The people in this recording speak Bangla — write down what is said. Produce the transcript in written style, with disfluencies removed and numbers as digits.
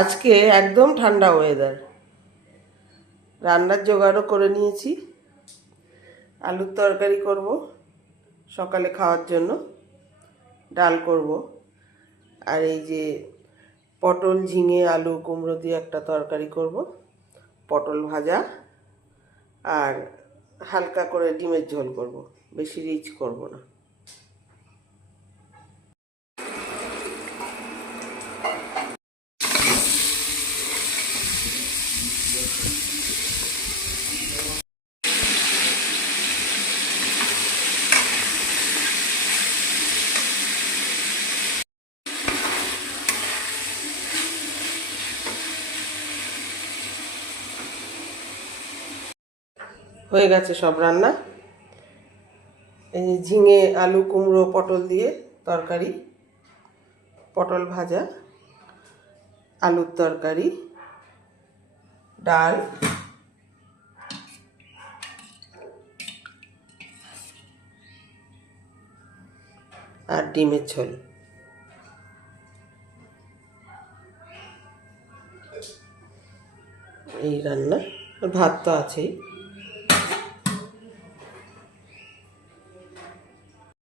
আজকে একদম ঠান্ডা ওয়েদার, রান্নার জোগাড়ও করে নিয়েছি। আলুর তরকারি করব সকালে খাওয়ার জন্য, ডাল করব, আর এই যে পটল ঝিঙে আলু কুমড়ো দিয়ে একটা তরকারি করব, পটল ভাজা, আর হালকা করে ডিমের ঝোল করব, বেশি রিচ করব না। হয়ে গেছে সব রান্না। এই যে ঝিঙে আলু কুমড়ো পটল দিয়ে তরকারি, পটল ভাজা, আলুর তরকারি, ডাল, আর ডিমের ঝোল। এই রান্না, ভাত তো আছেই।